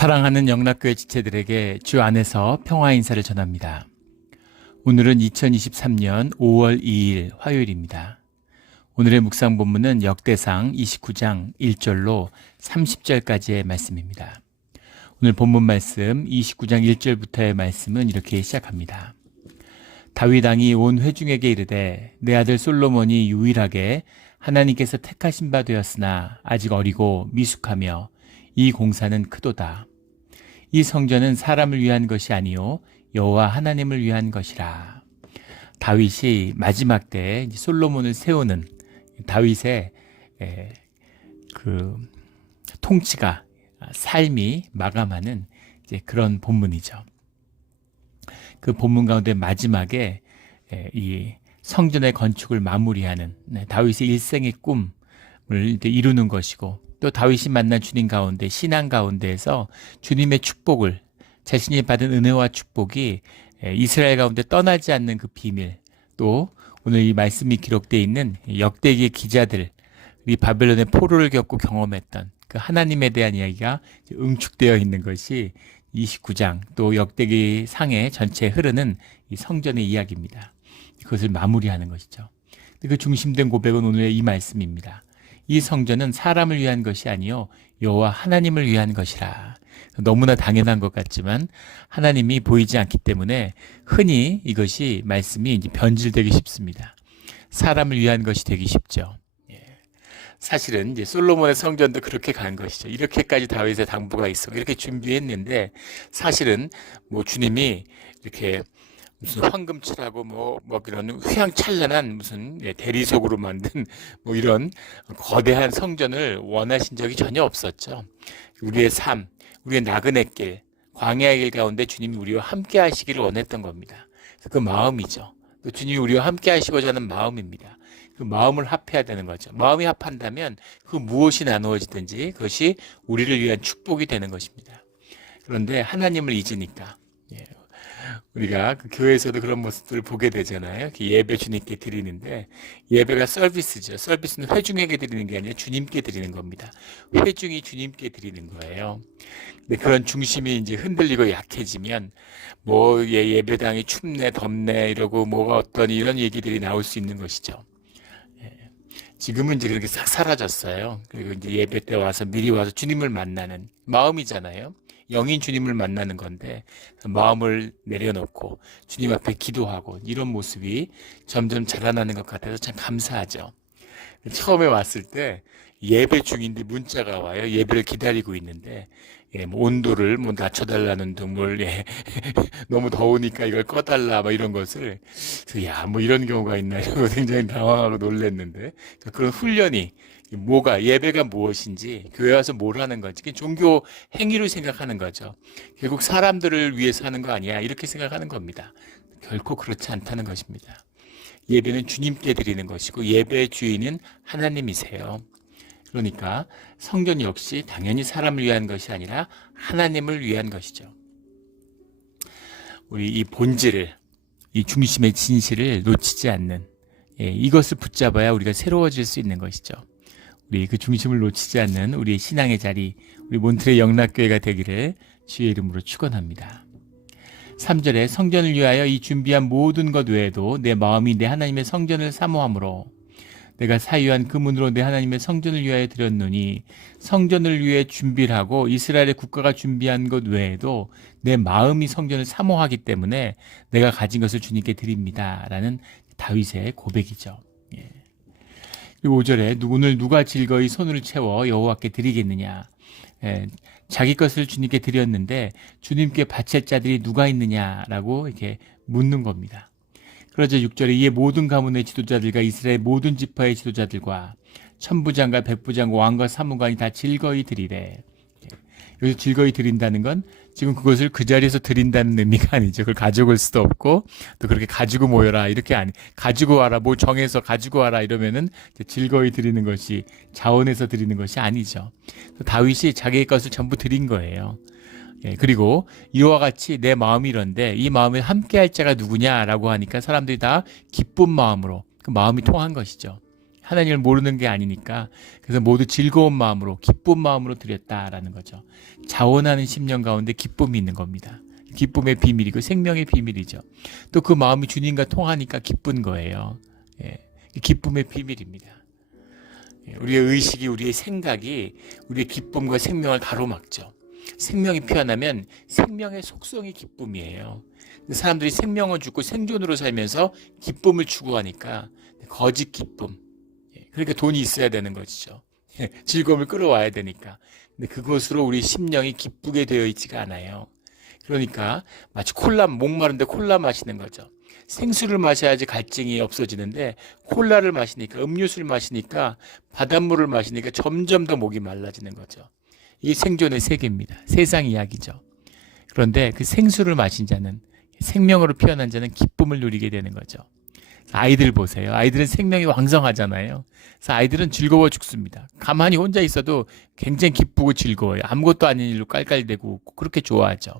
사랑하는 영락교회 지체들에게 주 안에서 평화 인사를 전합니다. 오늘은 2023년 5월 2일 화요일입니다. 오늘의 묵상 본문은 역대상 29장 1절로 30절까지의 말씀입니다. 오늘 본문 말씀 29장 1절부터의 말씀은 이렇게 시작합니다. 다윗 왕이 온 회중에게 이르되 내 아들 솔로몬이 유일하게 하나님께서 택하신 바 되었으나 아직 어리고 미숙하며 이 공사는 크도다. 이 성전은 사람을 위한 것이 아니요 여호와 하나님을 위한 것이라. 다윗이 마지막 때 솔로몬을 세우는 다윗의 그 통치가 삶이 마감하는 이제 그런 본문이죠. 그 본문 가운데 마지막에 이 성전의 건축을 마무리하는 다윗의 일생의 꿈을 이루는 것이고, 또 다윗이 만난 주님 가운데 신앙 가운데에서 주님의 축복을, 자신이 받은 은혜와 축복이 이스라엘 가운데 떠나지 않는 그 비밀, 또 오늘 이 말씀이 기록되어 있는 역대기의 기자들이 바벨론의 포로를 겪고 경험했던 그 하나님에 대한 이야기가 응축되어 있는 것이 29장 또 역대기 상에 전체에 흐르는 이 성전의 이야기입니다. 그것을 마무리하는 것이죠. 그 중심된 고백은 오늘의 이 말씀입니다. 이 성전은 사람을 위한 것이 아니요 여호와 하나님을 위한 것이라. 너무나 당연한 것 같지만 하나님이 보이지 않기 때문에 흔히 이것이 말씀이 이제 변질되기 쉽습니다. 사람을 위한 것이 되기 쉽죠. 사실은 이제 솔로몬의 성전도 그렇게 간 것이죠. 이렇게까지 다윗의 당부가 있어 이렇게 준비했는데, 사실은 뭐 주님이 이렇게 무슨 황금칠하고 뭐 이런 휘황찬란한 무슨 대리석으로 만든 뭐 이런 거대한 성전을 원하신 적이 전혀 없었죠. 우리의 삶, 우리의 나그네 길, 광야의 길 가운데 주님이 우리와 함께 하시기를 원했던 겁니다. 그 마음이죠. 또 주님이 우리와 함께 하시고자 하는 마음입니다. 그 마음을 합해야 되는 거죠. 마음이 합한다면 그 무엇이 나누어지든지 그것이 우리를 위한 축복이 되는 것입니다. 그런데 하나님을 잊으니까 우리가 그 교회에서도 그런 모습들을 보게 되잖아요. 예배 주님께 드리는데, 예배가 서비스죠. 서비스는 회중에게 드리는 게 아니라 주님께 드리는 겁니다. 회중이 주님께 드리는 거예요. 근데 그런 중심이 이제 흔들리고 약해지면 뭐 예배당이 춥네 덥네 이러고 뭐가 어떤 이런 얘기들이 나올 수 있는 것이죠. 지금은 이제 그렇게 싹 사라졌어요. 그리고 이제 예배 때 와서 미리 와서 주님을 만나는 마음이잖아요. 영인 주님을 만나는 건데 마음을 내려놓고 주님 앞에 기도하고 이런 모습이 점점 자라나는 것 같아서 참 감사하죠. 처음에 왔을 때 예배 중인데 문자가 와요. 예배를 기다리고 있는데 뭐 온도를 뭐 낮춰달라는 등을 너무 더우니까 이걸 꺼달라 뭐 이런 것을 뭐 이런 경우가 있나 이러고 굉장히 당황하고 놀랐는데, 그런 훈련이 예배가 무엇인지, 교회 와서 뭘 하는 건지, 종교 행위를 생각하는 거죠. 결국 사람들을 위해서 하는 거 아니야 이렇게 생각하는 겁니다. 결코 그렇지 않다는 것입니다. 예배는 주님께 드리는 것이고 예배의 주인은 하나님이세요. 그러니까 성전 역시 당연히 사람을 위한 것이 아니라 하나님을 위한 것이죠. 우리 이 본질을, 이 중심의 진실을 놓치지 않는, 이것을 붙잡아야 우리가 새로워질 수 있는 것이죠. 우리 그 중심을 놓치지 않는 우리의 신앙의 자리, 우리 몬트레 영락교회가 되기를 주의 이름으로 축원합니다. 3절에 성전을 위하여 이 준비한 모든 것 외에도 내 마음이 내 하나님의 성전을 사모함으로 내가 사유한 그 문으로 내 하나님의 성전을 위하여 드렸노니, 성전을 위해 준비를 하고 이스라엘의 국가가 준비한 것 외에도 내 마음이 성전을 사모하기 때문에 내가 가진 것을 주님께 드립니다 라는 다윗의 고백이죠. 5절에 오늘 누가 즐거이 손을 채워 여호와께 드리겠느냐. 자기 것을 주님께 드렸는데 주님께 바칠 자들이 누가 있느냐라고 이렇게 묻는 겁니다. 그러자 6절에 이에 모든 가문의 지도자들과 이스라엘 모든 지파의 지도자들과 천부장과 백부장과 왕과 사무관이 다 즐거이 드리래. 여기서 즐거이 드린다는 건 지금 그것을 그 자리에서 드린다는 의미가 아니죠. 그걸 가져올 수도 없고, 또 그렇게 가지고 모여라 이렇게 가지고 와라, 뭐 정해서 가지고 와라 이러면은 즐거이 드리는 것이, 자원해서 드리는 것이 아니죠. 다윗이 자기의 것을 전부 드린 거예요. 그리고 이와 같이 내 마음이 이런데 이 마음에 함께할 자가 누구냐라고 하니까 사람들이 다 기쁜 마음으로 그 마음이 통한 것이죠. 하나님을 모르는 게 아니니까. 그래서 모두 즐거운 마음으로, 기쁜 마음으로 드렸다라는 거죠. 자원하는 심령 가운데 기쁨이 있는 겁니다. 기쁨의 비밀이고 생명의 비밀이죠. 또 그 마음이 주님과 통하니까 기쁜 거예요. 예, 기쁨의 비밀입니다. 예, 우리의 의식이, 우리의 생각이 우리의 기쁨과 생명을 가로막죠. 생명이 피어나면 생명의 속성이 기쁨이에요. 사람들이 생명을 주고 생존으로 살면서 기쁨을 추구하니까 거짓 기쁨. 그러니까 돈이 있어야 되는 것이죠. 즐거움을 끌어와야 되니까. 근데 그것으로 우리 심령이 기쁘게 되어 있지가 않아요. 그러니까 마치 목마른데 콜라 마시는 거죠. 생수를 마셔야지 갈증이 없어지는데 콜라를 마시니까, 음료수를 마시니까, 바닷물을 마시니까 점점 더 목이 말라지는 거죠. 이게 생존의 세계입니다. 세상 이야기죠. 그런데 그 생수를 마신 자는, 생명으로 피어난 자는 기쁨을 누리게 되는 거죠. 아이들 보세요. 아이들은 생명이 왕성하잖아요. 그래서 아이들은 즐거워 죽습니다. 가만히 혼자 있어도 굉장히 기쁘고 즐거워요. 아무것도 아닌 일로 깔깔대고 웃고 그렇게 좋아하죠.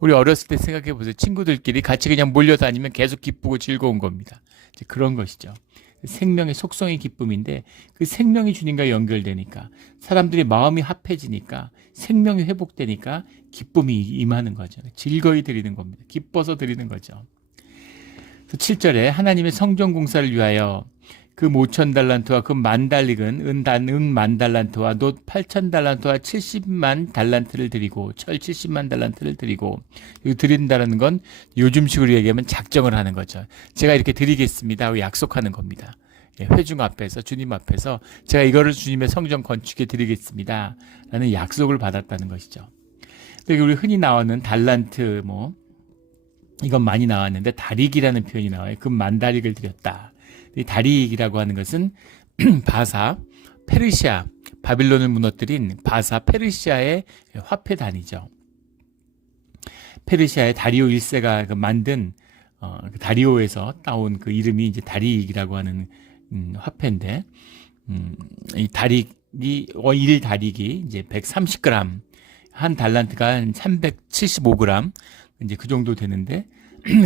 우리 어렸을 때 생각해 보세요. 친구들끼리 같이 그냥 몰려다니면 계속 기쁘고 즐거운 겁니다. 이제 그런 것이죠. 생명의 속성이 기쁨인데 그 생명이 주님과 연결되니까, 사람들이 마음이 합해지니까, 생명이 회복되니까 기쁨이 임하는 거죠. 즐거이 드리는 겁니다. 기뻐서 드리는 거죠. 7절에 하나님의 성전 공사를 위하여 그 5,000달란트와 그 10,000달릭은 은 10,000달란트와 놋 8,000달란트와 70만 달란트를 드리고, 철 70만 달란트를 드리고, 이거 드린다는 건 요즘식으로 얘기하면 작정을 하는 거죠. 제가 이렇게 드리겠습니다 하고 약속하는 겁니다. 회중 앞에서, 주님 앞에서 제가 이거를 주님의 성전 건축에 드리겠습니다 라는 약속을 받았다는 것이죠. 우리 흔히 나오는 달란트, 이건 많이 나왔는데 다릭이라는 표현이 나와요. 그 10,000다릭을 드렸다. 이 다릭이라고 하는 것은 바사, 페르시아, 바빌론을 무너뜨린 바사, 페르시아의 화폐 단위죠. 페르시아의 다리오 1세가 만든 다리오에서 따온 그 이름이 이제 다릭이라고 하는 화폐인데, 이 다릭이 1다릭이 이제 130g, 한 달란트가 한 375g, 이제 그 정도 되는데,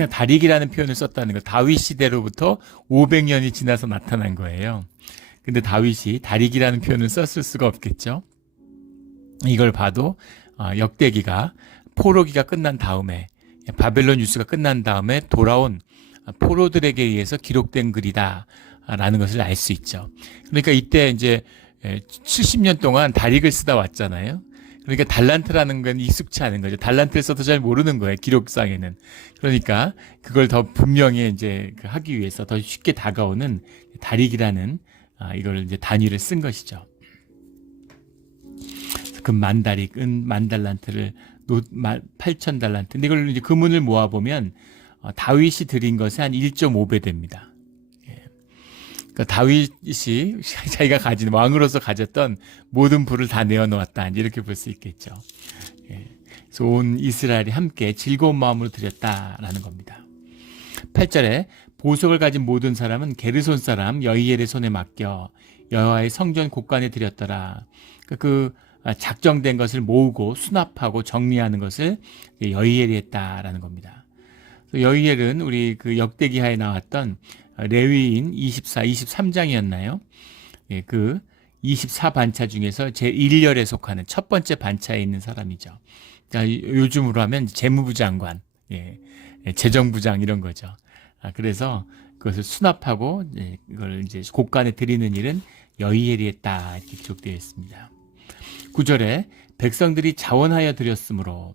다릭이라는 표현을 썼다는 거, 다윗 시대로부터 500년이 지나서 나타난 거예요. 근데 다윗이 다릭이라는 표현을 썼을 수가 없겠죠. 이걸 봐도 역대기가, 포로기가 끝난 다음에, 바벨론 유수가 끝난 다음에 돌아온 포로들에게 의해서 기록된 글이다 라는 것을 알 수 있죠. 그러니까 이때 이제 70년 동안 다릭을 쓰다 왔잖아요. 그러니까 달란트라는 건 익숙치 않은 거죠. 달란트를 써도 잘 모르는 거예요, 기록상에는. 그러니까 그걸 더 분명히 이제 하기 위해서 더 쉽게 다가오는 다릭이라는 이걸 이제 단위를 쓴 것이죠. 그 10,000다릭, 은 10,000달란트를 8,000달란트. 근데 이걸 이제 금은을 모아 보면 다윗이 드린 것이 한 1.5배 됩니다. 그러니까 다윗이 자기가 가진, 왕으로서 가졌던 모든 부를 다 내어놓았다, 이렇게 볼 수 있겠죠. 그래서 온 이스라엘이 함께 즐거운 마음으로 드렸다라는 겁니다. 8절에 보석을 가진 모든 사람은 게르손 사람 여이엘의 손에 맡겨 여호와의 성전 곳간에 드렸더라. 그 작정된 것을 모으고 수납하고 정리하는 것을 여이엘이 했다라는 겁니다. 여이엘은 우리 그 역대기하에 나왔던 레위인 23장이었나요? 그 24반차 중에서 제1열에 속하는 첫 번째 반차에 있는 사람이죠. 그러니까 요즘으로 하면 재무부 장관, 재정부장 이런 거죠. 그래서 그것을 수납하고 이걸 이제 곳간에 드리는 일은 여이엘이 했다, 이렇게 기록되어 있습니다. 9절에 백성들이 자원하여 드렸으므로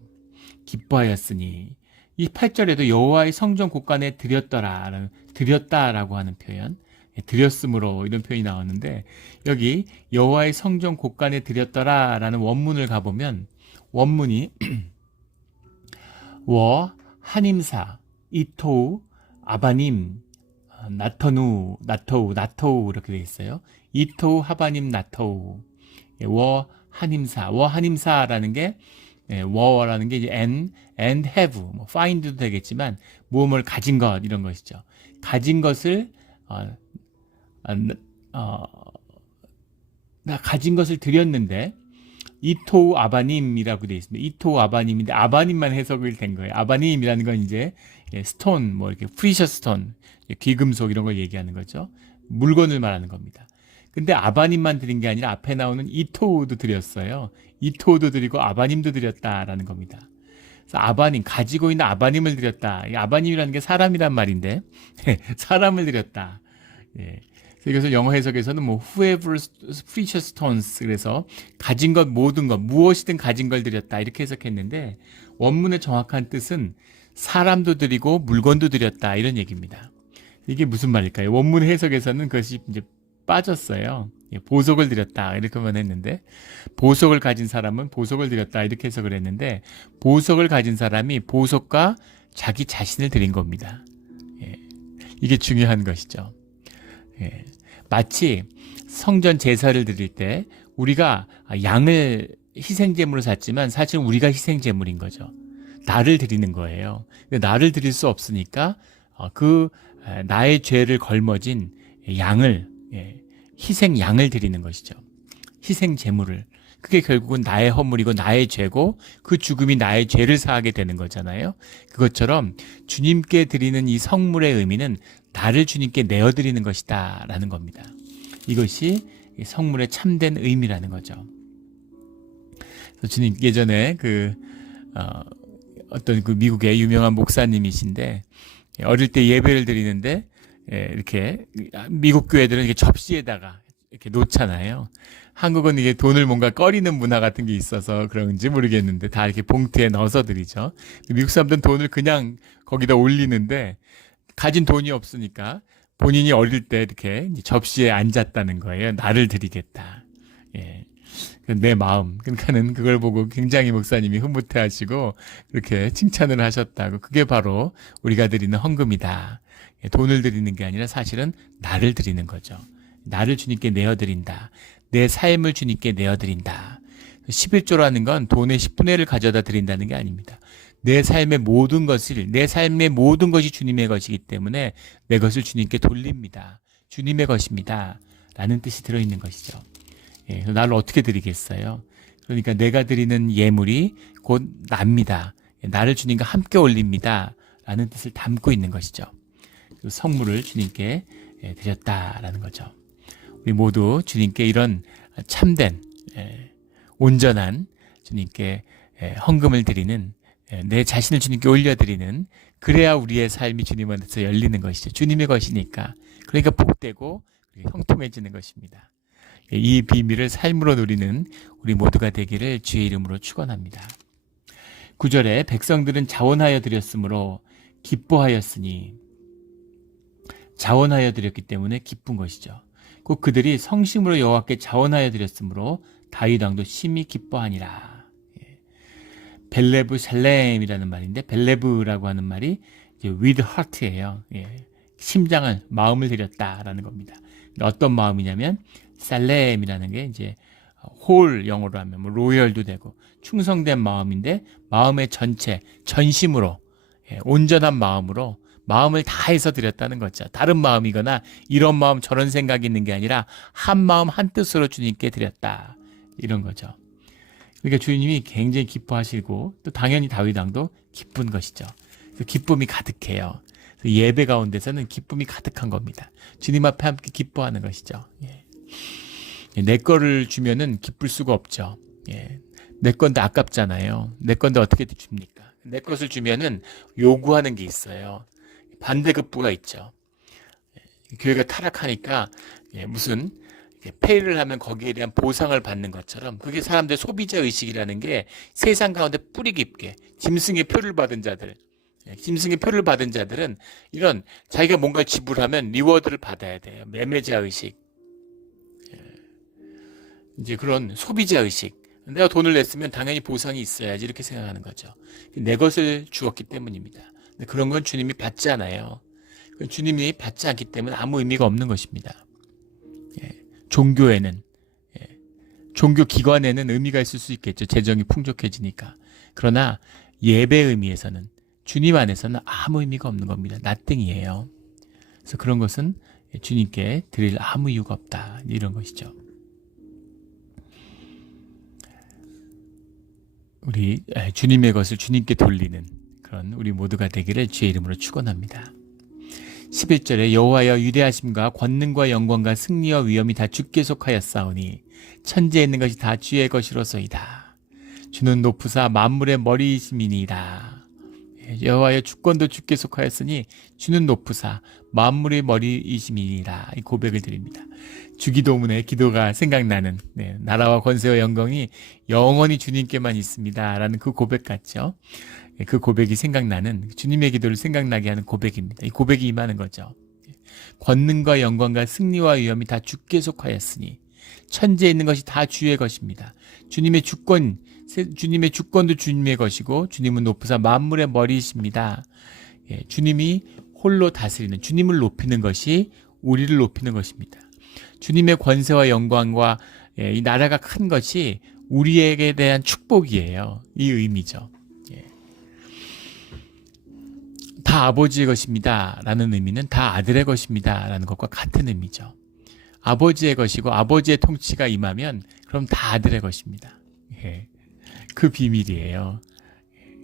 기뻐하였으니, 이 8절에도 여호와의 성전 곳간에 드렸다라고 하는 표현, 드렸으므로 이런 표현이 나오는데, 여기 여호와의 성전 곳간에 드렸더라라는 원문을 가보면 원문이 워 하님사 이토우 아바님 나토우 이렇게 되어 있어요. 이토우 하바님 나토우, 워 하님사라는 게, 워라는 게 이제 and have, find도 되겠지만 무엇을 가진 것, 이런 것이죠. 가진 것을 가진 것을 드렸는데, 이토우 아바님이라고 되어 있습니다. 이토우 아바님인데 아바님만 해석이 된 거예요. 아바님이라는 건 이제 스톤, 이렇게 프리셔스 스톤, 귀금속 이런 걸 얘기하는 거죠. 물건을 말하는 겁니다. 근데 아바님만 드린 게 아니라 앞에 나오는 이토우도 드렸어요. 이토우도 드리고 아바님도 드렸다라는 겁니다. 그래서 아바님, 가지고 있는 아바님을 드렸다. 이 아바님이라는 게 사람이란 말인데 사람을 드렸다. 예. 그래서 영어 해석에서는 뭐 whoever precious stones, 그래서 가진 것, 모든 것, 무엇이든 가진 걸 드렸다 이렇게 해석했는데, 원문의 정확한 뜻은 사람도 드리고 물건도 드렸다 이런 얘기입니다. 이게 무슨 말일까요? 원문 해석에서는 그것이 이제 빠졌어요. 보석을 드렸다 이렇게만 했는데, 보석을 가진 사람은 보석을 드렸다 이렇게 해석을 했는데, 보석을 가진 사람이 보석과 자기 자신을 드린 겁니다. 예. 이게 중요한 것이죠. 예. 마치 성전 제사를 드릴 때 우리가 양을 희생제물로 샀지만 사실 우리가 희생제물인 거죠. 나를 드리는 거예요. 근데 나를 드릴 수 없으니까 나의 죄를 걸머진 양을, 희생 양을 드리는 것이죠. 희생 제물을. 그게 결국은 나의 허물이고 나의 죄고 그 죽음이 나의 죄를 사하게 되는 거잖아요. 그것처럼 주님께 드리는 이 성물의 의미는 나를 주님께 내어드리는 것이다 라는 겁니다. 이것이 성물의 참된 의미라는 거죠. 그래서 주님 예전에 어떤 그 미국의 유명한 목사님이신데, 어릴 때 예배를 드리는데 이렇게 미국 교회들은 이렇게 접시에다가 이렇게 놓잖아요. 한국은 이게 돈을 뭔가 꺼리는 문화 같은 게 있어서 그런지 모르겠는데 다 이렇게 봉투에 넣어서 드리죠. 미국 사람들은 돈을 그냥 거기다 올리는데, 가진 돈이 없으니까 본인이 어릴 때 이렇게 접시에 앉았다는 거예요. 나를 드리겠다. 예. 내 마음. 그러니까는 그걸 보고 굉장히 목사님이 흐뭇해하시고 그렇게 칭찬을 하셨다고. 그게 바로 우리가 드리는 헌금이다. 돈을 드리는 게 아니라 사실은 나를 드리는 거죠. 나를 주님께 내어드린다. 내 삶을 주님께 내어드린다. 11조라는 건 돈의 10분의 1을 가져다 드린다는 게 아닙니다. 내 삶의 모든 것이 주님의 것이기 때문에 내 것을 주님께 돌립니다. 주님의 것입니다. 라는 뜻이 들어있는 것이죠. 예, 나를 어떻게 드리겠어요? 그러니까 내가 드리는 예물이 곧 납니다. 나를 주님과 함께 올립니다. 라는 뜻을 담고 있는 것이죠. 성물을 주님께 드렸다라는 거죠. 우리 모두 주님께 이런 참된, 온전한 주님께 헌금을 드리는, 내 자신을 주님께 올려드리는, 그래야 우리의 삶이 주님 안에서 열리는 것이죠. 주님의 것이니까. 그러니까 복되고 형통해지는 것입니다. 이 비밀을 삶으로 누리는 우리 모두가 되기를 주의 이름으로 축원합니다. 9절에 백성들은 자원하여 드렸으므로 기뻐하였으니, 자원하여 드렸기 때문에 기쁜 것이죠. 곧 그들이 성심으로 여호와께 자원하여 드렸으므로 다윗 왕도 심히 기뻐하니라. 벨레브 샬렘이라는 말인데, 벨레브라고 하는 말이 이제 with heart예요. 심장을, 마음을 드렸다라는 겁니다. 어떤 마음이냐면 살렘이라는 게 이제 홀, 영어로 하면 뭐 로열도 되고 충성된 마음인데, 마음의 전체, 전심으로, 온전한 마음으로 마음을 다해서 드렸다는 거죠. 다른 마음이거나 이런 마음 저런 생각이 있는 게 아니라 한 마음 한 뜻으로 주님께 드렸다, 이런 거죠. 그러니까 주님이 굉장히 기뻐하시고 또 당연히 다윗 왕도 기쁜 것이죠. 그래서 기쁨이 가득해요. 그래서 예배 가운데서는 기쁨이 가득한 겁니다. 주님 앞에 함께 기뻐하는 것이죠. 내 거를 주면은 기쁠 수가 없죠. 내 건데 아깝잖아요. 내 건데 어떻게 줍니까? 내 것을 주면은 요구하는 게 있어요. 반대급부가 있죠. 교회가 타락하니까 무슨 페이를 하면 거기에 대한 보상을 받는 것처럼, 그게 사람들의 소비자 의식이라는 게 세상 가운데 뿌리 깊게 짐승의 표를 받은 자들은 이런 자기가 뭔가 지불하면 리워드를 받아야 돼요. 매매자 의식, 이제 그런 소비자 의식. 내가 돈을 냈으면 당연히 보상이 있어야지, 이렇게 생각하는 거죠. 내 것을 주었기 때문입니다. 근데 그런 건 주님이 받지 않아요. 주님이 받지 않기 때문에 아무 의미가 없는 것입니다. 종교에는, 종교 기관에는 의미가 있을 수 있겠죠. 재정이 풍족해지니까. 그러나 예배 의미에서는, 주님 안에서는 아무 의미가 없는 겁니다. nothing이에요. 그래서 그런 것은 주님께 드릴 아무 이유가 없다, 이런 것이죠. 우리 주님의 것을 주님께 돌리는 그런 우리 모두가 되기를 주의 이름으로 축원합니다. 11절에 여호와여 위대하심과 권능과 영광과 승리와 위엄이 다 주께 속하였사오니 천지에 있는 것이 다 주의 것이로소이다. 주는 높으사 만물의 머리이심이니이다. 여호와여 주권도 주께 속하였으니 주는 높으사 만물의 머리이심이니이다. 이 고백을 드립니다. 주기도문의 기도가 생각나는 나라와 권세와 영광이 영원히 주님께만 있습니다 라는 그 고백 같죠. 그 고백이 생각나는, 주님의 기도를 생각나게 하는 고백입니다. 이 고백이 임하는 거죠. 권능과 영광과 승리와 위엄이 다 주께 속하였으니 천지에 있는 것이 다 주의 것입니다. 주님의 주권도 주님의 것이고 주님은 높으사 만물의 머리이십니다. 주님이 홀로 다스리는, 주님을 높이는 것이 우리를 높이는 것입니다. 주님의 권세와 영광과 이 나라가 큰 것이 우리에게 대한 축복이에요. 이 의미죠. 다 아버지의 것입니다 라는 의미는 다 아들의 것입니다 라는 것과 같은 의미죠. 아버지의 것이고 아버지의 통치가 임하면 그럼 다 아들의 것입니다. 그 비밀이에요.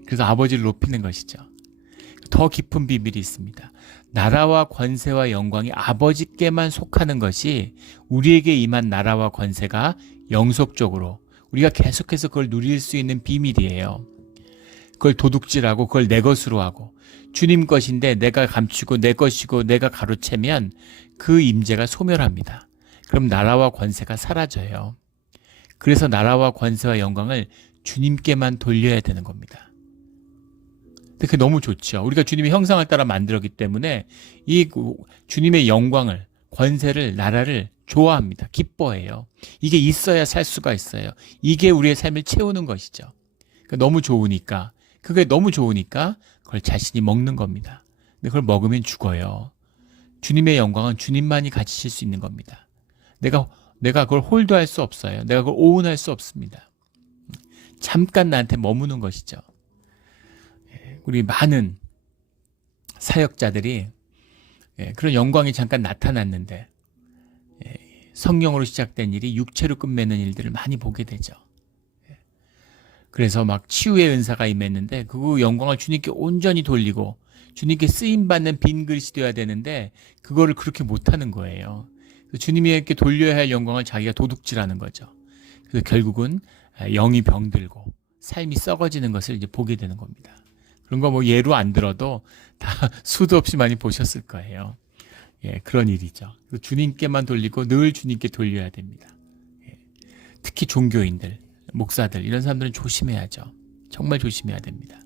그래서 아버지를 높이는 것이죠. 더 깊은 비밀이 있습니다. 나라와 권세와 영광이 아버지께만 속하는 것이 우리에게 임한 나라와 권세가 영속적으로 우리가 계속해서 그걸 누릴 수 있는 비밀이에요. 그걸 도둑질하고 그걸 내 것으로 하고 주님 것인데 내가 감추고 내 것이고 내가 가로채면 그 임재가 소멸합니다. 그럼 나라와 권세가 사라져요. 그래서 나라와 권세와 영광을 주님께만 돌려야 되는 겁니다. 근데 그게 너무 좋죠. 우리가 주님의 형상을 따라 만들었기 때문에 이 주님의 영광을, 권세를, 나라를 좋아합니다. 기뻐해요. 이게 있어야 살 수가 있어요. 이게 우리의 삶을 채우는 것이죠. 그러니까 너무 좋으니까, 그게 너무 좋으니까 그걸 자신이 먹는 겁니다. 근데 그걸 먹으면 죽어요. 주님의 영광은 주님만이 가지실 수 있는 겁니다. 내가 그걸 홀드할 수 없어요. 내가 그걸 오운할 수 없습니다. 잠깐 나한테 머무는 것이죠. 우리 많은 사역자들이 그런 영광이 잠깐 나타났는데 성령으로 시작된 일이 육체로 끝맺는 일들을 많이 보게 되죠. 그래서 막 치유의 은사가 임했는데 그 영광을 주님께 온전히 돌리고 주님께 쓰임받는 빈 그릇이 되어야 되는데 그거를 그렇게 못하는 거예요. 주님에게 돌려야 할 영광을 자기가 도둑질하는 거죠. 그래서 결국은 영이 병들고 삶이 썩어지는 것을 이제 보게 되는 겁니다. 그런 거 뭐 예로 안 들어도 다 수도 없이 많이 보셨을 거예요. 그런 일이죠. 주님께만 돌리고 늘 주님께 돌려야 됩니다. 특히 종교인들, 목사들 이런 사람들은 조심해야죠. 정말 조심해야 됩니다.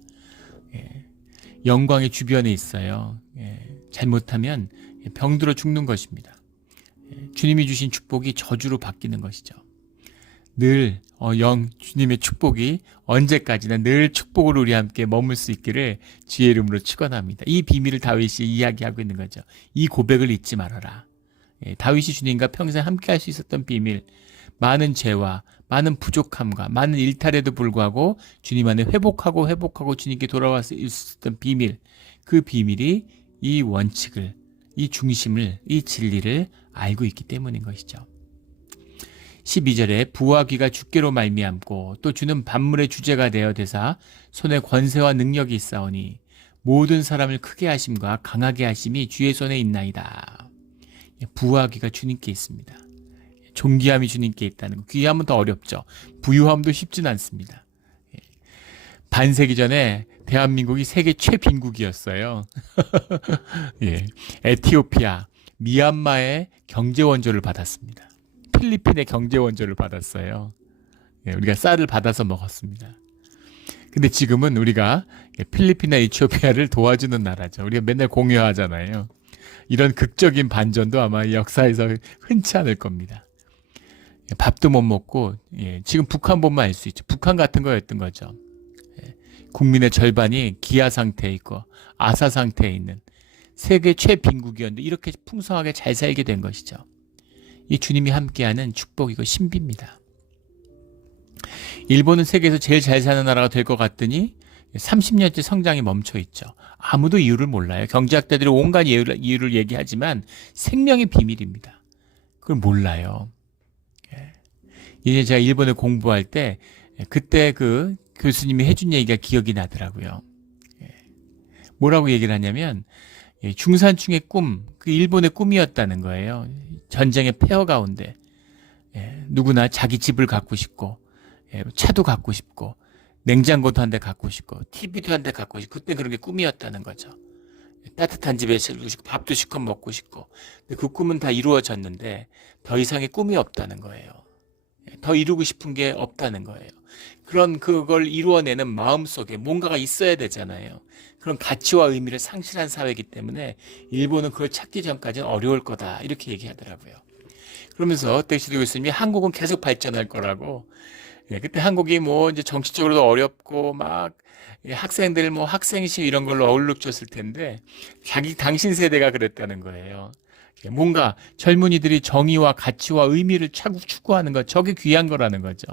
영광이 주변에 있어요. 잘못하면 병들어 죽는 것입니다. 주님이 주신 축복이 저주로 바뀌는 것이죠. 늘 주님의 축복이 언제까지나 늘 축복으로 우리 함께 머물 수 있기를 주의 이름으로 축원합니다. 이 비밀을 다윗이 이야기하고 있는 거죠. 이 고백을 잊지 말아라. 다윗이 주님과 평생 함께 할 수 있었던 비밀, 많은 죄와 많은 부족함과 많은 일탈에도 불구하고 주님 안에 회복하고 주님께 돌아갈 수 있었던 비밀, 그 비밀이 이 원칙을, 이 중심을, 이 진리를 알고 있기 때문인 것이죠. 12절에 부와 귀가 주께로 말미암고 또 주는 만물의 주제가 되어 되사 손에 권세와 능력이 있사오니 모든 사람을 크게 하심과 강하게 하심이 주의 손에 있나이다. 부와 귀가 주님께 있습니다. 존귀함이 주님께 있다는 거. 귀함은 더 어렵죠. 부유함도 쉽진 않습니다. 반세기 전에 대한민국이 세계 최빈국이었어요. 에티오피아, 미얀마의 경제 원조를 받았습니다. 필리핀의 경제 원조를 받았어요. 우리가 쌀을 받아서 먹었습니다. 근데 지금은 우리가 필리핀이나 에티오피아를 도와주는 나라죠. 우리가 맨날 공유하잖아요. 이런 극적인 반전도 아마 역사에서 흔치 않을 겁니다. 밥도 못 먹고, 지금 북한 보면 알 수 있죠. 북한 같은 거였던 거죠. 국민의 절반이 기아 상태에 있고 아사 상태에 있는 세계 최빈국이었는데 이렇게 풍성하게 잘 살게 된 것이죠. 이 주님이 함께하는 축복이고 신비입니다. 일본은 세계에서 제일 잘 사는 나라가 될 것 같더니 30년째 성장이 멈춰 있죠. 아무도 이유를 몰라요. 경제학자들이 온갖 이유를 얘기하지만 생명의 비밀입니다. 그걸 몰라요. 이제 제가 일본을 공부할 때 그때 그 교수님이 해준 얘기가 기억이 나더라고요. 뭐라고 얘기를 하냐면 중산층의 꿈, 그 일본의 꿈이었다는 거예요. 전쟁의 폐허 가운데 누구나 자기 집을 갖고 싶고 차도 갖고 싶고 냉장고도 한 대 갖고 싶고 TV도 한 대 갖고 싶고 그때 그런 게 꿈이었다는 거죠. 따뜻한 집에 살고 싶고 밥도 실컷 먹고 싶고 근데 그 꿈은 다 이루어졌는데 더 이상의 꿈이 없다는 거예요. 더 이루고 싶은 게 없다는 거예요. 그걸 이루어내는 마음속에 뭔가가 있어야 되잖아요. 그런 가치와 의미를 상실한 사회이기 때문에 일본은 그걸 찾기 전까지는 어려울 거다 이렇게 얘기하더라고요. 그러면서 떼시도 교수님이 한국은 계속 발전할 거라고. 그때 한국이 뭐 이제 정치적으로도 어렵고 막 학생들 뭐 학생식 이런 걸로 어울룩졌을 텐데 당신 세대가 그랬다는 거예요. 뭔가 젊은이들이 정의와 가치와 의미를 추구하는 것, 저게 귀한 거라는 거죠.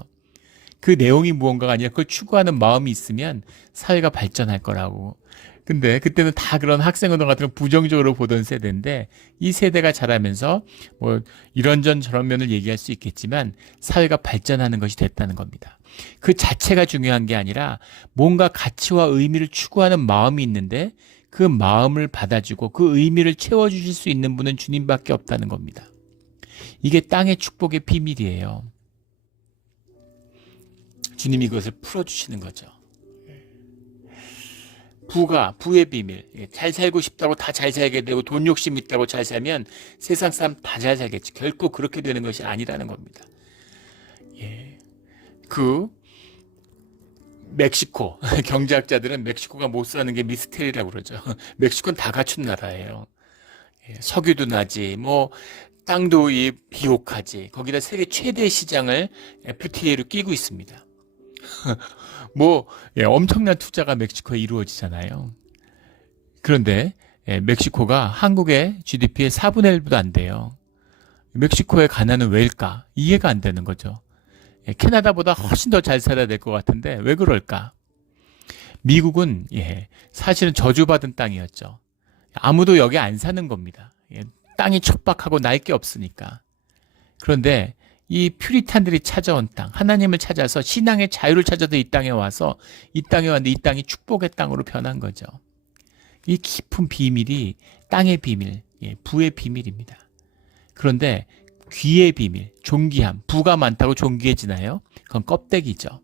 그 내용이 무언가가 아니라 그걸 추구하는 마음이 있으면 사회가 발전할 거라고. 근데 그때는 다 그런 학생운동 같은 걸 부정적으로 보던 세대인데 이 세대가 자라면서 뭐 이런전 저런 면을 얘기할 수 있겠지만 사회가 발전하는 것이 됐다는 겁니다. 그 자체가 중요한 게 아니라 뭔가 가치와 의미를 추구하는 마음이 있는데 그 마음을 받아주고 그 의미를 채워주실 수 있는 분은 주님밖에 없다는 겁니다. 이게 땅의 축복의 비밀이에요. 주님이 그것을 풀어주시는 거죠. 부의 비밀. 잘 살고 싶다고 다 잘 살게 되고 돈 욕심 있다고 잘 살면 세상 사람 다 잘 살겠지. 결코 그렇게 되는 것이 아니라는 겁니다. 멕시코 경제학자들은 멕시코가 못 사는 게 미스테리라고 그러죠. 멕시코는 다 갖춘 나라예요. 석유도 나지, 뭐 땅도 비옥하지. 거기다 세계 최대 시장을 FTA로 끼고 있습니다. 엄청난 투자가 멕시코에 이루어지잖아요. 그런데 멕시코가 한국의 GDP의 4분의 1도 안 돼요. 멕시코의 가난은 왜일까? 이해가 안 되는 거죠. 캐나다보다 훨씬 더 잘 살아야 될 것 같은데 왜 그럴까? 미국은 사실은 저주받은 땅이었죠. 아무도 여기 안 사는 겁니다. 땅이 척박하고 날 게 없으니까. 그런데 이 퓨리탄들이 찾아온 땅, 하나님을 찾아서 신앙의 자유를 찾아서 이 땅에 왔는데 이 땅이 축복의 땅으로 변한 거죠. 이 깊은 비밀이 땅의 비밀, 부의 비밀입니다. 그런데 귀의 비밀, 존귀함, 부가 많다고 존귀해지나요? 그건 껍데기죠.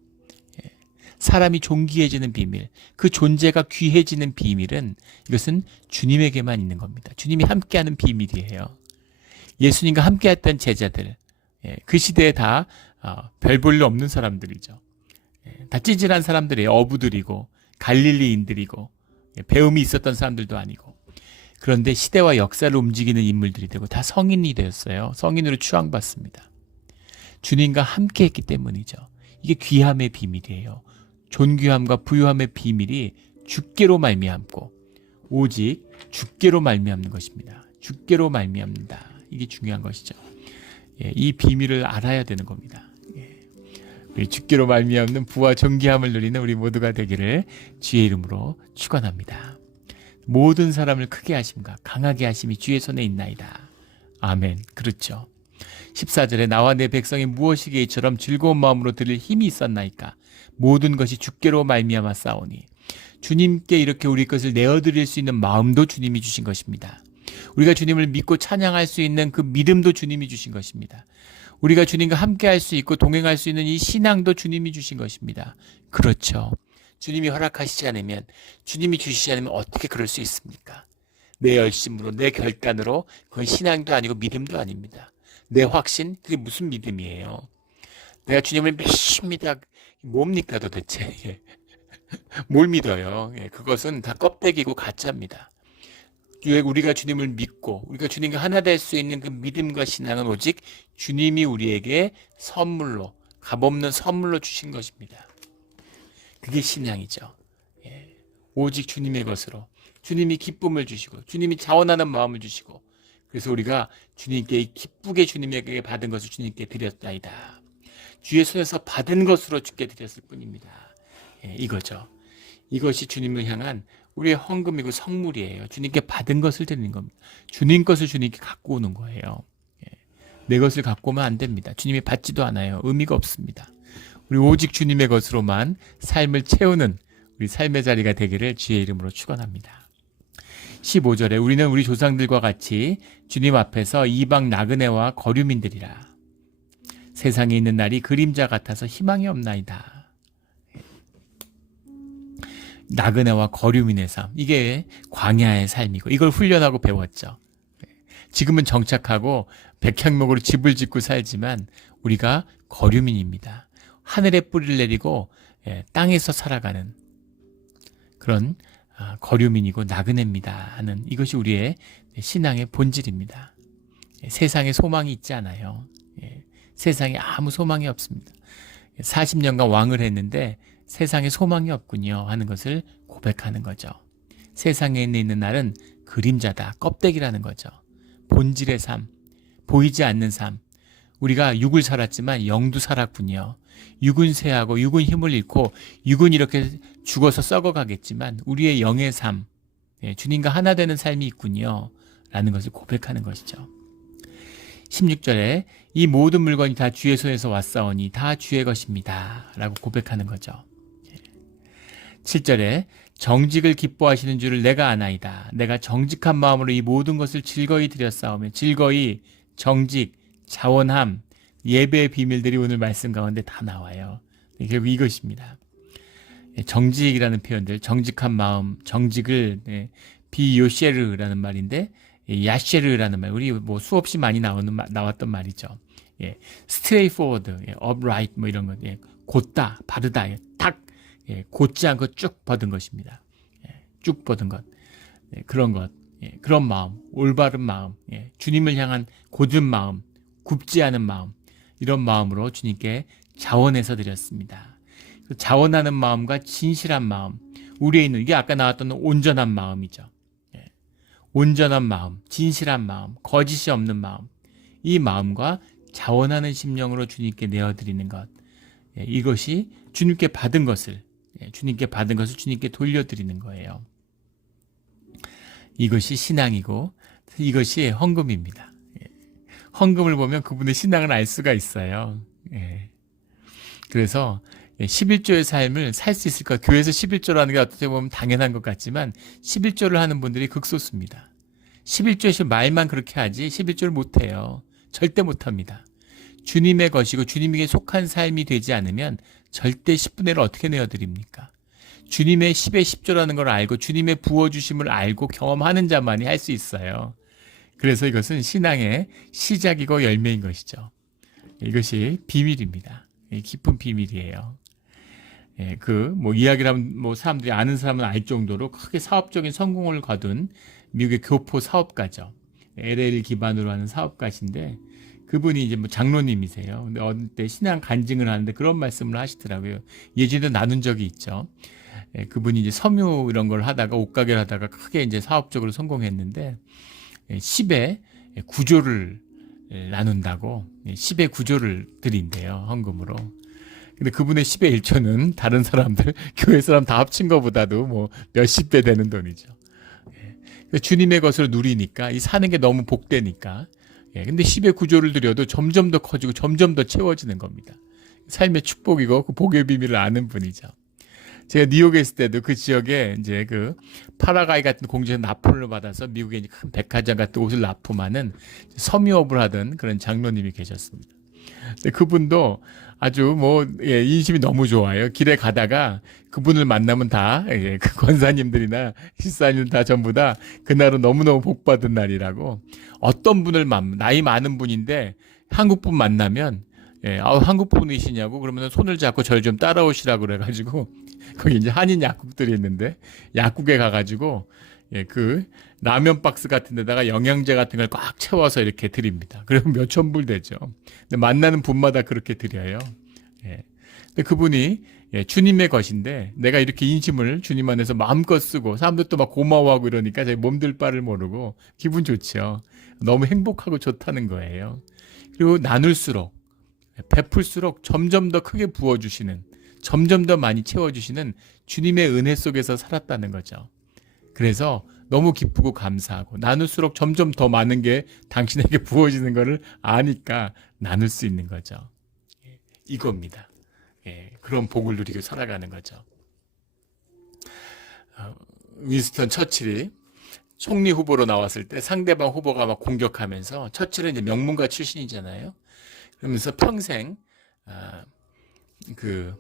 사람이 존귀해지는 비밀, 그 존재가 귀해지는 비밀은 이것은 주님에게만 있는 겁니다. 주님이 함께하는 비밀이에요. 예수님과 함께했던 제자들, 그 시대에 다 별 볼 일 없는 사람들이죠. 다 찌질한 사람들이에요. 어부들이고 갈릴리인들이고 배움이 있었던 사람들도 아니고. 그런데 시대와 역사를 움직이는 인물들이 되고 다 성인이 되었어요. 성인으로 추앙받습니다. 주님과 함께했기 때문이죠. 이게 귀함의 비밀이에요. 존귀함과 부유함의 비밀이 주께로 말미암고 오직 주께로 말미암는 것입니다. 주께로 말미암는다. 이게 중요한 것이죠. 이 비밀을 알아야 되는 겁니다. 우리 주께로 말미암는 부와 존귀함을 누리는 우리 모두가 되기를 주의 이름으로 축원합니다. 모든 사람을 크게 하심과 강하게 하심이 주의 손에 있나이다. 아멘. 그렇죠. 14절에 나와 내 백성이 무엇이기에 이처럼 즐거운 마음으로 드릴 힘이 있었나이까. 모든 것이 주께로 말미암아 싸우니. 주님께 이렇게 우리 것을 내어드릴 수 있는 마음도 주님이 주신 것입니다. 우리가 주님을 믿고 찬양할 수 있는 그 믿음도 주님이 주신 것입니다. 우리가 주님과 함께 할 수 있고 동행할 수 있는 이 신앙도 주님이 주신 것입니다. 그렇죠. 주님이 허락하시지 않으면, 주님이 주시지 않으면 어떻게 그럴 수 있습니까? 내 열심으로, 내 결단으로 그건 신앙도 아니고 믿음도 아닙니다. 내 확신, 그게 무슨 믿음이에요? 내가 주님을 믿습니다. 뭡니까 도대체? 뭘 믿어요? 그것은 다 껍데기고 가짜입니다. 우리가 주님을 믿고 우리가 주님과 하나 될 수 있는 그 믿음과 신앙은 오직 주님이 우리에게 선물로, 값없는 선물로 주신 것입니다. 그게 신앙이죠. 오직 주님의 것으로 주님이 기쁨을 주시고 주님이 자원하는 마음을 주시고 그래서 우리가 주님께 기쁘게 주님에게 받은 것을 주님께 드렸다이다. 주의 손에서 받은 것으로 주께 드렸을 뿐입니다. 이거죠. 이것이 주님을 향한 우리의 헌금이고 성물이에요. 주님께 받은 것을 드리는 겁니다. 주님 것을 주님께 갖고 오는 거예요. 내 것을 갖고 오면 안 됩니다. 주님이 받지도 않아요. 의미가 없습니다. 우리 오직 주님의 것으로만 삶을 채우는 우리 삶의 자리가 되기를 주의 이름으로 축원합니다. 15절에 우리는 우리 조상들과 같이 주님 앞에서 이방 나그네와 거류민들이라. 세상에 있는 날이 그림자 같아서 희망이 없나이다. 나그네와 거류민의 삶, 이게 광야의 삶이고 이걸 훈련하고 배웠죠. 지금은 정착하고 백향목으로 집을 짓고 살지만 우리가 거류민입니다. 하늘에 뿌리를 내리고 땅에서 살아가는 그런 거류민이고 나그네입니다 하는, 이것이 우리의 신앙의 본질입니다. 세상에 소망이 있지 않아요. 세상에 아무 소망이 없습니다. 40년간 왕을 했는데 세상에 소망이 없군요 하는 것을 고백하는 거죠. 세상에 있는 날은 그림자다, 껍데기라는 거죠. 본질의 삶, 보이지 않는 삶. 우리가 육을 살았지만 영도 살았군요. 육은 쇠하고 육은 힘을 잃고 육은 이렇게 죽어서 썩어가겠지만 우리의 영의 삶, 주님과 하나 되는 삶이 있군요 라는 것을 고백하는 것이죠. 16절에 이 모든 물건이 다 주의 손에서 왔사오니 다 주의 것입니다 라고 고백하는 거죠. 7절에 정직을 기뻐하시는 줄을 내가 아나이다. 내가 정직한 마음으로 이 모든 것을 즐거이 드렸사오며, 즐거이, 정직, 자원함, 예배의 비밀들이 오늘 말씀 가운데 다 나와요. 결국 이것입니다. 정직이라는 표현들, 정직한 마음, 정직을 비요셰르라는 말인데 야셰르라는 말, 우리 뭐 수없이 많이 나왔던 말이죠. straightforward, upright 뭐 이런 것, 곧다, 바르다, 딱 곧지 않고 쭉 뻗은 것입니다. 쭉 뻗은 것, 그런 것, 그런 마음, 올바른 마음, 주님을 향한 곧은 마음, 굽지 않은 마음, 이런 마음으로 주님께 자원해서 드렸습니다. 자원하는 마음과 진실한 마음, 우리에 있는, 이게 아까 나왔던 온전한 마음이죠. 온전한 마음, 진실한 마음, 거짓이 없는 마음, 이 마음과 자원하는 심령으로 주님께 내어드리는 것, 이것이 주님께 받은 것을 주님께 돌려드리는 거예요. 이것이 신앙이고 이것이 헌금입니다. 헌금을 보면 그분의 신앙을 알 수가 있어요. 그래서 11조의 삶을 살 수 있을까? 교회에서 11조를 하는 게 어떻게 보면 당연한 것 같지만 11조를 하는 분들이 극소수입니다. 11조에서 말만 그렇게 하지 11조를 못해요. 절대 못합니다. 주님의 것이고 주님에게 속한 삶이 되지 않으면 절대 10분의 1을 어떻게 내어드립니까? 주님의 10의 10조라는 걸 알고 주님의 부어주심을 알고 경험하는 자만이 할 수 있어요. 그래서 이것은 신앙의 시작이고 열매인 것이죠. 이것이 비밀입니다. 깊은 비밀이에요. 이야기를 하면 사람들이 아는 사람은 알 정도로 크게 사업적인 성공을 거둔 미국의 교포 사업가죠. LA를 기반으로 하는 사업가신데 그분이 이제 장로님이세요. 근데 어느 때 신앙 간증을 하는데 그런 말씀을 하시더라고요. 예전에도 나눈 적이 있죠. 그분이 이제 섬유 이런 걸 하다가 옷가게를 하다가 크게 이제 사업적으로 성공했는데 10의 9조를 나눈다고 10의 9조를 드린대요. 헌금으로. 근데 그분의 10의 1조는 다른 사람들, 교회 사람 다 합친 것보다도 몇십 배 되는 돈이죠. 주님의 것을 누리니까 이 사는 게 너무 복되니까. 근데 10의 9조를 드려도 점점 더 커지고 점점 더 채워지는 겁니다. 삶의 축복이고 그 복의 비밀을 아는 분이죠. 제가 뉴욕에 있을 때도 그 지역에 이제 그 파라가이 같은 공주에서 납품을 받아서 미국에 큰 백화점 같은 옷을 납품하는 섬유업을 하던 그런 장로님이 계셨습니다. 근데 그분도 아주 인심이 너무 좋아요. 길에 가다가 그분을 만나면 다, 그 권사님들이나 실사님들 다 전부 다 그날은 너무너무 복받은 날이라고, 어떤 분을 나이 많은 분인데 한국 분 만나면, 한국 분이시냐고 그러면 손을 잡고 저를 좀 따라오시라고 그래가지고, 거기 이제 한인 약국들이 있는데, 약국에 가가지고, 그 라면 박스 같은 데다가 영양제 같은 걸 꽉 채워서 이렇게 드립니다. 그러면 몇천 불 되죠. 근데 만나는 분마다 그렇게 드려요. 근데 그분이 주님의 것인데 내가 이렇게 인심을 주님 안에서 마음껏 쓰고 사람들도 막 고마워하고 이러니까 제 몸둘 바를 모르고 기분 좋죠. 너무 행복하고 좋다는 거예요. 그리고 나눌수록, 베풀수록 점점 더 크게 부어주시는, 점점 더 많이 채워주시는 주님의 은혜 속에서 살았다는 거죠. 그래서 너무 기쁘고 감사하고 나눌수록 점점 더 많은 게 당신에게 부어지는 것을 아니까 나눌 수 있는 거죠. 이겁니다. 그런 복을 누리고 살아가는 거죠. 윈스턴 처칠이 총리 후보로 나왔을 때 상대방 후보가 막 공격하면서 처칠은 이제 명문가 출신이잖아요. 그러면서 평생 아, 그,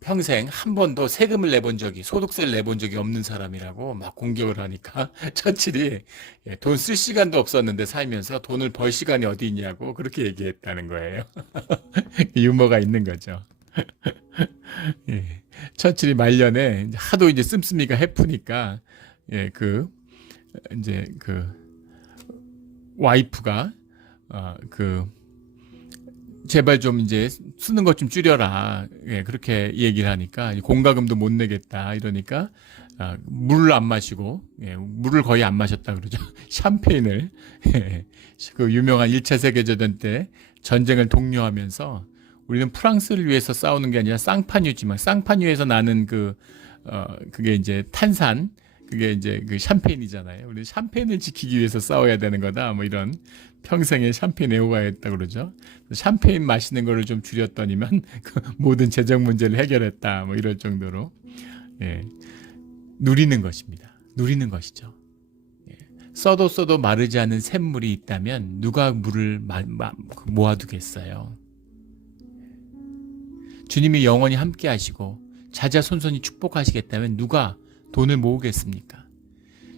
평생 한 번도 세금을 내본 적이 소득세를 내본 적이 없는 사람이라고 막 공격을 하니까 처칠이 돈 쓸 시간도 없었는데 살면서 돈을 벌 시간이 어디 있냐고 그렇게 얘기했다는 거예요. 유머가 있는 거죠. 예. 처칠이 말년에 하도 이제 씀씀이가 해프니까 예, 이제 와이프가 제발 좀 이제 쓰는 것 좀 줄여라. 예, 그렇게 얘기를 하니까 공과금도 못 내겠다 이러니까 물을 안 마시고 물을 거의 안 마셨다 그러죠. 샴페인을 그 유명한 1차 세계대전 때 전쟁을 독려하면서 우리는 프랑스를 위해서 싸우는 게 아니라 쌍파뉴지만 쌍파뉴에서 나는 그게 이제 탄산 그게 이제 그 샴페인이잖아요. 우리 샴페인을 지키기 위해서 싸워야 되는 거다. 뭐 이런 평생에 샴페인 애호가였다 그러죠. 샴페인 마시는 거를 좀 줄였더니만 그 모든 재정 문제를 해결했다. 뭐 이럴 정도로 예, 누리는 것입니다. 누리는 것이죠. 예, 써도 마르지 않은 샘물이 있다면 누가 물을 모아두겠어요. 주님이 영원히 함께 하시고 자자손손이 축복하시겠다면 누가 돈을 모으겠습니까?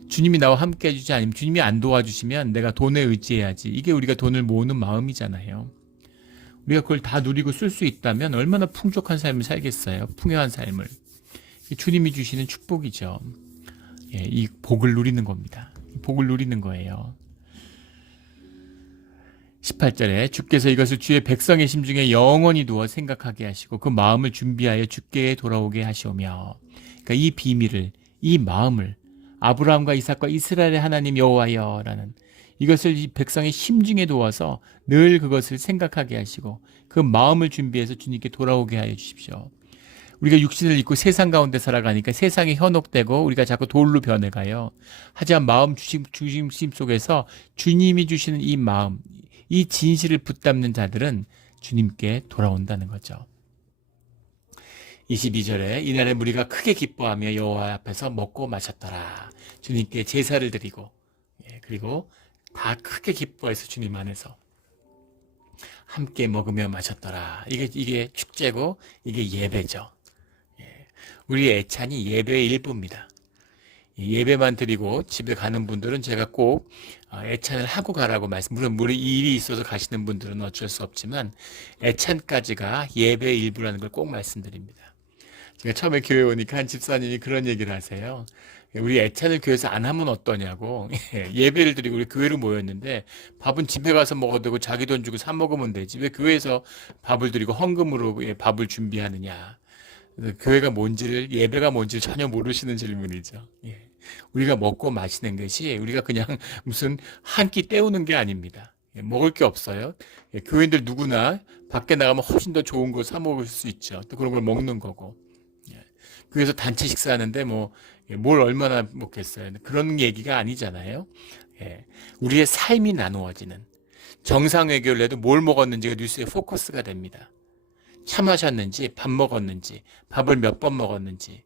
주님이 나와 함께 해주지 않으면 주님이 안 도와주시면 내가 돈에 의지해야지. 이게 우리가 돈을 모으는 마음이잖아요. 우리가 그걸 다 누리고 쓸 수 있다면 얼마나 풍족한 삶을 살겠어요. 풍요한 삶을. 주님이 주시는 축복이죠. 예, 이 복을 누리는 겁니다. 복을 누리는 거예요. 18절에 주께서 이것을 주의 백성의 심중에 영원히 두어 생각하게 하시고 그 마음을 준비하여 주께 돌아오게 하시오며 그러니까 이 비밀을 이 마음을 아브라함과 이삭과 이스라엘의 하나님 여호와여라는 이것을 이 백성의 심중에 두어서 늘 그것을 생각하게 하시고 그 마음을 준비해서 주님께 돌아오게 하여 주십시오. 우리가 육신을 입고 세상 가운데 살아가니까 세상에 현혹되고 우리가 자꾸 돌로 변해가요. 하지만 마음 중심심 속에서 주님이 주시는 이 마음, 이 진실을 붙잡는 자들은 주님께 돌아온다는 거죠. 22절에 이날에 무리가 크게 기뻐하며 여호와 앞에서 먹고 마셨더라. 주님께 제사를 드리고 그리고 다 크게 기뻐해서 주님 안에서 함께 먹으며 마셨더라. 이게 축제고 이게 예배죠. 우리의 애찬이 예배의 일부입니다. 예배만 드리고 집에 가는 분들은 제가 꼭 애찬을 하고 가라고 물론 일이 있어서 가시는 분들은 어쩔 수 없지만 애찬까지가 예배의 일부라는 걸 꼭 말씀드립니다. 제가 처음에 교회 오니까 한 집사님이 그런 얘기를 하세요. 우리 애찬을 교회에서 안 하면 어떠냐고. 예배를 드리고 우리 교회로 모였는데 밥은 집에 가서 먹어도 되고 자기 돈 주고 사 먹으면 되지. 왜 교회에서 밥을 드리고 헌금으로 밥을 준비하느냐. 교회가 뭔지를 예배가 뭔지를 전혀 모르시는 질문이죠. 우리가 먹고 마시는 것이 우리가 그냥 무슨 한 끼 때우는 게 아닙니다. 먹을 게 없어요. 교인들 누구나 밖에 나가면 훨씬 더 좋은 거 사 먹을 수 있죠. 또 그런 걸 먹는 거고. 교회에서 단체 식사하는데 뭘 얼마나 먹겠어요. 그런 얘기가 아니잖아요. 우리의 삶이 나누어지는 정상회교를 해도 뭘 먹었는지가 뉴스의 포커스가 됩니다. 차 마셨는지 밥 먹었는지 밥을 몇 번 먹었는지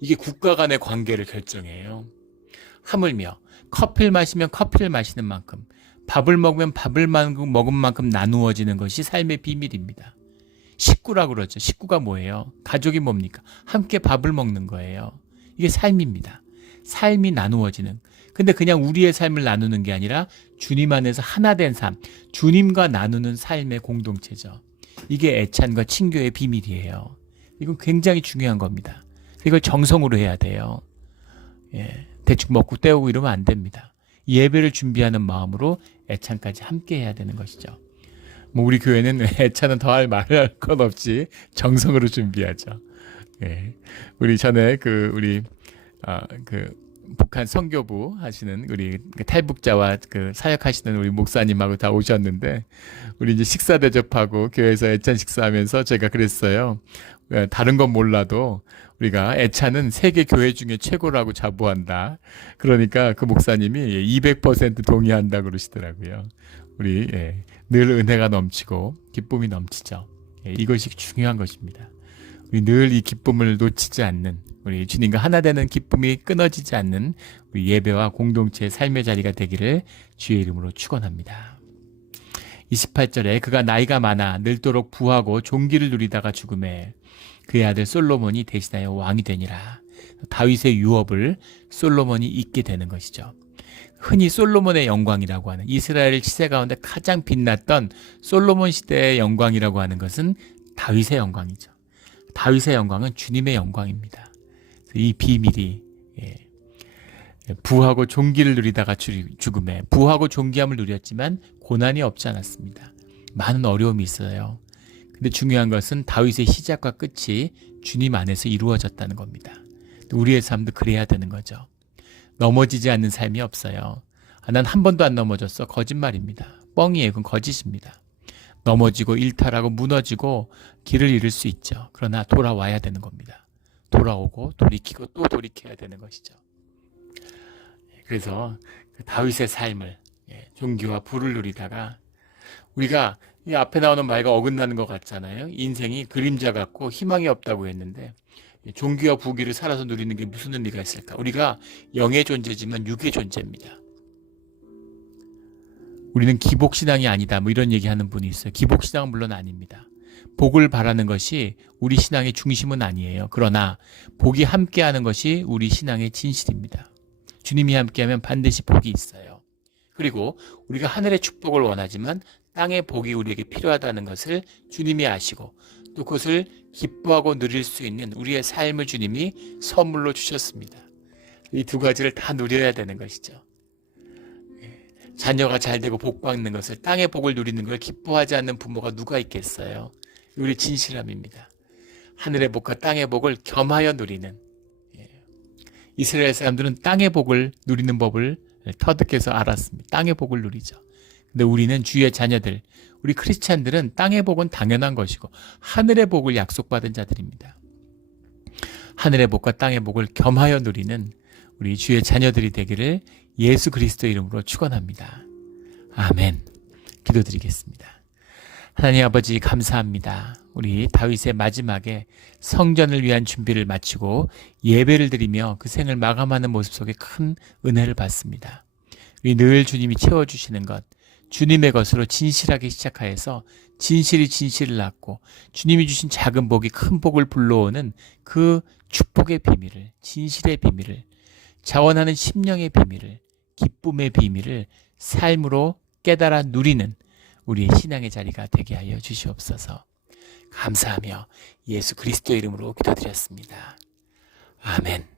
이게 국가 간의 관계를 결정해요. 하물며 커피를 마시면 커피를 마시는 만큼 밥을 먹으면 밥을 먹은 만큼 나누어지는 것이 삶의 비밀입니다. 식구라고 그러죠. 식구가 뭐예요? 가족이 뭡니까? 함께 밥을 먹는 거예요. 이게 삶입니다. 삶이 나누어지는. 근데 그냥 우리의 삶을 나누는 게 아니라 주님 안에서 하나 된 삶, 주님과 나누는 삶의 공동체죠. 이게 애찬과 친교의 비밀이에요. 이건 굉장히 중요한 겁니다. 이걸 정성으로 해야 돼요. 대충 먹고 때우고 이러면 안 됩니다. 예배를 준비하는 마음으로 애찬까지 함께 해야 되는 것이죠. 우리 교회는 애찬은 더할 말할 것 없이 정성으로 준비하죠. 우리 전에 북한 선교부 하시는 우리 탈북자와 사역하시는 우리 목사님하고 다 오셨는데 우리 이제 식사 대접하고 교회에서 애찬 식사하면서 제가 그랬어요. 다른 건 몰라도 우리가 애찬은 세계 교회 중에 최고라고 자부한다. 그러니까 그 목사님이 200% 동의한다 그러시더라고요. 우리 늘 은혜가 넘치고 기쁨이 넘치죠. 이것이 중요한 것입니다. 우리 늘 이 기쁨을 놓치지 않는 우리 주님과 하나 되는 기쁨이 끊어지지 않는 우리 예배와 공동체의 삶의 자리가 되기를 주의 이름으로 축원합니다. 28절에 그가 나이가 많아 늙도록 부하고 존귀를 누리다가 죽음에 그의 아들 솔로몬이 대신하여 왕이 되니라. 다윗의 유업을 솔로몬이 잇게 되는 것이죠. 흔히 솔로몬의 영광이라고 하는 이스라엘 시대 가운데 가장 빛났던 솔로몬 시대의 영광이라고 하는 것은 다윗의 영광이죠. 다윗의 영광은 주님의 영광입니다. 이 비밀이 부하고 존귀를 누리다가 죽음에 부하고 존귀함을 누렸지만 고난이 없지 않았습니다. 많은 어려움이 있어요. 근데 중요한 것은 다윗의 시작과 끝이 주님 안에서 이루어졌다는 겁니다. 우리의 삶도 그래야 되는 거죠. 넘어지지 않는 삶이 없어요. 난 한 번도 안 넘어졌어. 거짓말입니다. 뻥이에요. 그건 거짓입니다. 넘어지고 일탈하고 무너지고 길을 잃을 수 있죠. 그러나 돌아와야 되는 겁니다. 돌아오고 돌이키고 또 돌이켜야 되는 것이죠. 그래서 다윗의 삶을 존귀와 부를 누리다가 우리가 이 앞에 나오는 말과 어긋나는 것 같잖아요. 인생이 그림자 같고 희망이 없다고 했는데 존귀와 부귀를 살아서 누리는 게 무슨 의미가 있을까? 우리가 영의 존재지만 육의 존재입니다. 우리는 기복신앙이 아니다 뭐 이런 얘기하는 분이 있어요. 기복신앙은 물론 아닙니다. 복을 바라는 것이 우리 신앙의 중심은 아니에요. 그러나 복이 함께하는 것이 우리 신앙의 진실입니다. 주님이 함께하면 반드시 복이 있어요. 그리고 우리가 하늘의 축복을 원하지만 땅의 복이 우리에게 필요하다는 것을 주님이 아시고 또 그것을 기뻐하고 누릴 수 있는 우리의 삶을 주님이 선물로 주셨습니다. 이 두 가지를 다 누려야 되는 것이죠. 자녀가 잘 되고 복 받는 것을 땅의 복을 누리는 걸 기뻐하지 않는 부모가 누가 있겠어요. 우리 진실함입니다. 하늘의 복과 땅의 복을 겸하여 누리는 이스라엘 사람들은 땅의 복을 누리는 법을 터득해서 알았습니다. 땅의 복을 누리죠. 근데 우리는 주의 자녀들, 우리 크리스찬들은 땅의 복은 당연한 것이고 하늘의 복을 약속받은 자들입니다. 하늘의 복과 땅의 복을 겸하여 누리는 우리 주의 자녀들이 되기를 예수 그리스도 이름으로 축원합니다. 아멘. 기도드리겠습니다. 하나님 아버지 감사합니다. 우리 다윗의 마지막에 성전을 위한 준비를 마치고 예배를 드리며 그 생을 마감하는 모습 속에 큰 은혜를 받습니다. 우리 늘 주님이 채워주시는 것, 주님의 것으로 진실하게 시작하여서 진실이 진실을 낳고 주님이 주신 작은 복이 큰 복을 불러오는 그 축복의 비밀을, 진실의 비밀을, 자원하는 심령의 비밀을, 기쁨의 비밀을 삶으로 깨달아 누리는 우리의 신앙의 자리가 되게 하여 주시옵소서. 감사하며 예수 그리스도 이름으로 기도드렸습니다. 아멘.